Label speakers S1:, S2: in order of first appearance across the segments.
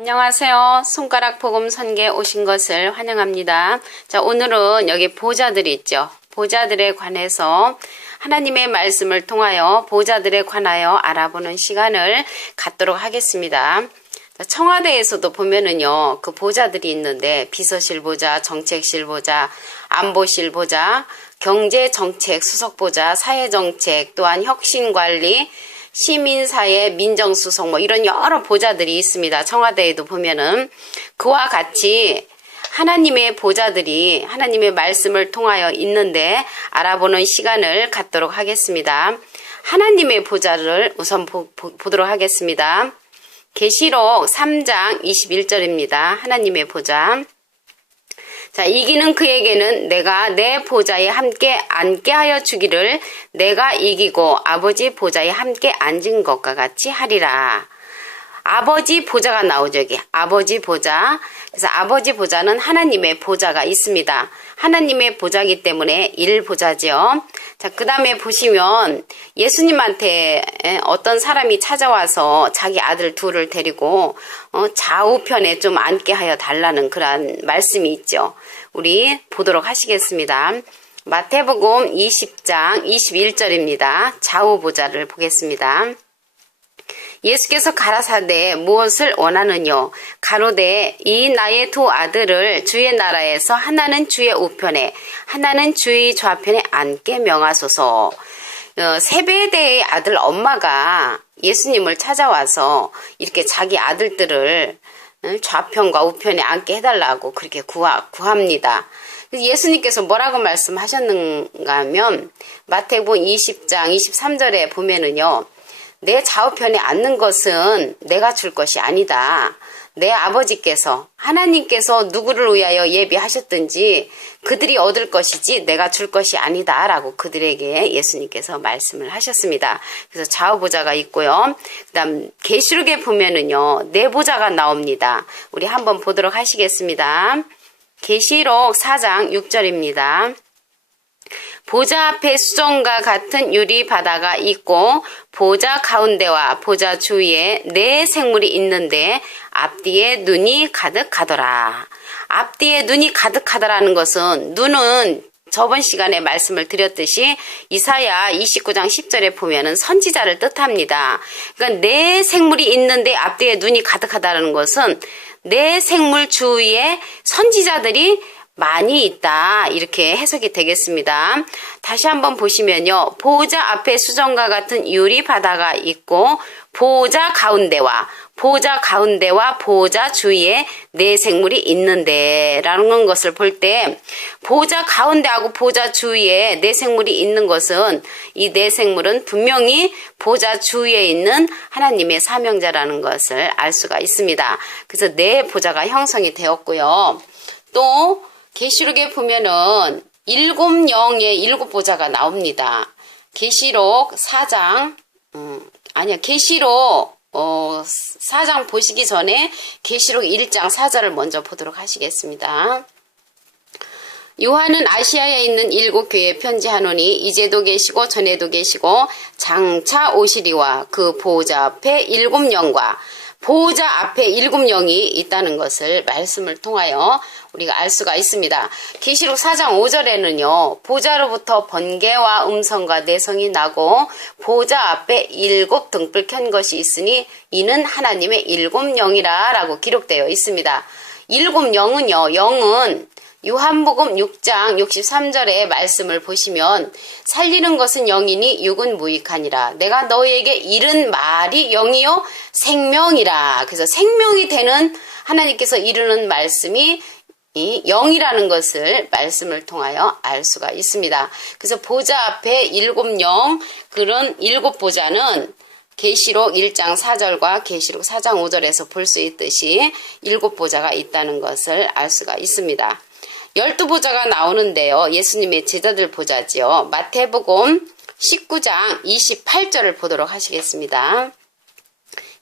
S1: 안녕하세요. 손가락 복음 선계 오신 것을 환영합니다. 자, 오늘은 여기 보좌들이 있죠. 보좌들에 관해서 하나님의 말씀을 통하여 보좌들에 관하여 알아보는 시간을 갖도록 하겠습니다. 자, 청와대에서도 보면은요, 그 보좌들이 있는데, 비서실 보좌, 정책실 보좌, 안보실 보좌, 경제정책 수석보좌, 사회정책, 또한 혁신관리, 시민사회, 민정수석 뭐 이런 여러 보좌들이 있습니다. 청와대에도 보면은 그와 같이 하나님의 보좌들이 하나님의 말씀을 통하여 있는데 알아보는 시간을 갖도록 하겠습니다. 하나님의 보좌를 우선 보, 도록 하겠습니다. 계시록 3장 21절입니다. 하나님의 보좌. 자, 이기는 그에게는 내가 내 보좌에 함께 앉게 하여 주기를 내가 이기고 아버지 보좌에 함께 앉은 것과 같이 하리라. 아버지 보좌가 나오죠, 여기. 아버지 보좌. 그래서 아버지 보좌는 하나님의 보좌가 있습니다. 하나님의 보좌기 때문에 일보좌죠. 자, 그 다음에 보시면 예수님한테 어떤 사람이 찾아와서 자기 아들 둘을 데리고 어, 좌우편에 좀 앉게 하여 달라는 그런 말씀이 있죠. 우리 보도록 하시겠습니다. 마태복음 20장 21절입니다. 좌우 보좌를 보겠습니다. 예수께서 가라사대 무엇을 원하느뇨 가로되 이 나의 두 아들을 주의 나라에서 하나는 주의 우편에 하나는 주의 좌편에 앉게 명하소서 어, 세배대의 아들 엄마가 예수님을 찾아와서 이렇게 자기 아들들을 좌편과 우편에 앉게 해달라고 그렇게 구하, 구합니다. 예수님께서 뭐라고 말씀하셨는가 하면 마태복음 20장 23절에 보면은요. 내 좌우편에 앉는 것은 내가 줄 것이 아니다. 내 아버지께서 하나님께서 누구를 위하여 예비하셨든지 그들이 얻을 것이지 내가 줄 것이 아니다라고 그들에게 예수님께서 말씀을 하셨습니다. 그래서 좌우 보좌가 있고요. 그다음 계시록에 보면은요 네 보좌가 나옵니다. 우리 한번 보도록 하시겠습니다. 계시록 4장 6절입니다. 보좌 앞에 수정과 같은 유리 바다가 있고 보좌 가운데와 보좌 주위에 네 생물이 있는데 앞뒤에 눈이 가득하더라. 앞뒤에 눈이 가득하더라는 것은 눈은 저번 시간에 말씀을 드렸듯이 이사야 29장 10절에 보면은 선지자를 뜻합니다. 그러니까 네 생물이 있는데 앞뒤에 눈이 가득하다는 것은 네 생물 주위에 선지자들이 많이 있다. 이렇게 해석이 되겠습니다. 다시 한번 보시면요. 보호자 앞에 수정과 같은 유리 바다가 있고 보호자 가운데와 보호자 가운데와 보호자 주위에 네 생물이 있는데 라는 것을 볼 때 보호자 가운데하고 보호자 주위에 네 생물이 있는 것은 이 네 생물은 분명히 보호자 주위에 있는 하나님의 사명자라는 것을 알 수가 있습니다. 그래서 네 보좌가 형성이 되었고요. 또 계시록에 보면은 일곱 영의 일곱 보좌가 나옵니다. 계시록 4장 음, 아니야 계시록 어, 4장 보시기 전에 계시록 1장 4절을 먼저 보도록 하시겠습니다. 요한은 아시아에 있는 일곱 교회에 편지하노니 이제도 계시고 전에도 계시고 장차 오시리와 그 보호자 앞에 일곱 영과 보호자 앞에 일곱 영이 있다는 것을 말씀을 통하여 우리가 알 수가 있습니다. 계시록 4장 5절에는요. 보좌로부터 번개와 음성과 내성이 나고 보좌 앞에 일곱 등불 켠 것이 있으니 이는 하나님의 일곱 영이라 라고 기록되어 있습니다. 일곱 영은요. 영은 요한복음 6장 63절의 말씀을 보시면 살리는 것은 영이니 육은 무익하니라. 내가 너희에게 이른 말이 영이요 생명이라. 그래서 생명이 되는 하나님께서 이르는 말씀이 이 영이라는 것을 말씀을 통하여 알 수가 있습니다. 그래서 보좌 앞에 일곱 영 그런 일곱 보좌는 계시록 1장 4절과 계시록 4장 5절에서 볼 수 있듯이 일곱 보좌가 있다는 것을 알 수가 있습니다. 열두 보좌가 나오는데요. 예수님의 제자들 보좌지요. 마태복음 19장 28절을 보도록 하시겠습니다.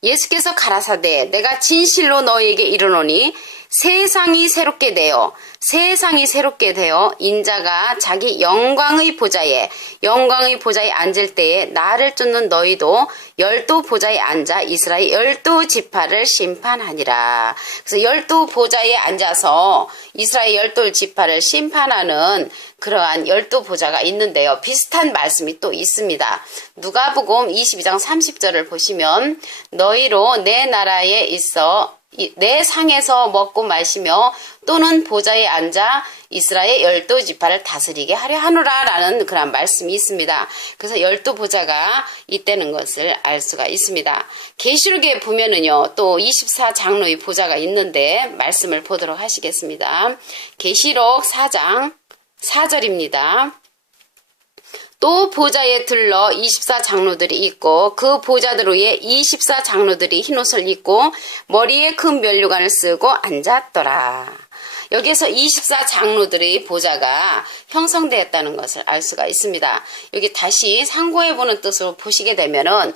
S1: 예수께서 가라사대 내가 진실로 너에게 이르노니 세상이 새롭게 되어 세상이 새롭게 되어 인자가 자기 영광의 보좌에 영광의 보좌에 앉을 때에 나를 쫓는 너희도 열두 보좌에 앉아 이스라엘 열두 지파를 심판하니라. 그래서 열두 보좌에 앉아서 이스라엘 열두 지파를 심판하는 그러한 열두 보좌가 있는데요. 비슷한 말씀이 또 있습니다. 누가복음 22장 30절을 보시면 너희로 내 나라에 있어 이- 내 상에서 먹고 마시며 또는 보좌에 앉아 이스라엘 열두 지파를 다스리게 하려 하노라라는 그런 말씀이 있습니다. 그래서 열두 보좌가 있다는 것을 알 수가 있습니다. 계시록에 보면은요 또 24장로의 보좌가 있는데 말씀을 보도록 하시겠습니다. 계시록 4장 4절입니다. 또 보좌에 들러 24 장로들이 있고 그 보좌들 위에 24 장로들이 흰옷을 입고 머리에 큰 면류관을 쓰고 앉았더라. 여기에서 24 장로들의 보좌가 형성되었다는 것을 알 수가 있습니다. 여기 다시 상고해 보는 뜻으로 보시게 되면은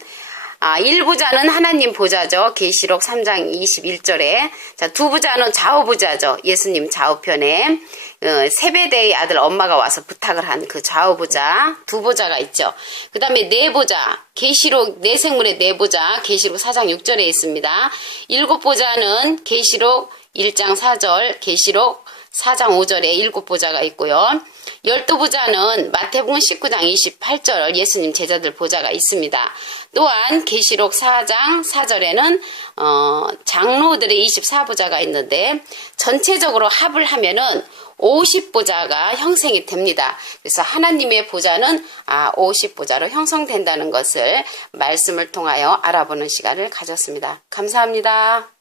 S1: 아, 1부자는 하나님 보좌죠. 계시록 3장 21절에. 자, 두 부자는 좌우 부자죠. 예수님 좌우편에. 어, 세배대의 아들 엄마가 와서 부탁을 한 그 좌우 부자, 두 부자가 있죠. 그 다음에 네 부자, 계시록, 네 생물의 네 부자, 계시록 4장 6절에 있습니다. 일곱 부자는 계시록 1장 4절, 계시록 4장 5절에 일곱 보좌가 있고요. 열두 보좌는 마태복음 19장 28절 예수님 제자들 보좌가 있습니다. 또한 계시록 4장 4절에는 어, 장로들의 24보좌가 있는데 전체적으로 합을 하면은 50보좌가 형성이 됩니다. 그래서 하나님의 보좌는 아 50보좌로 형성된다는 것을 말씀을 통하여 알아보는 시간을 가졌습니다. 감사합니다.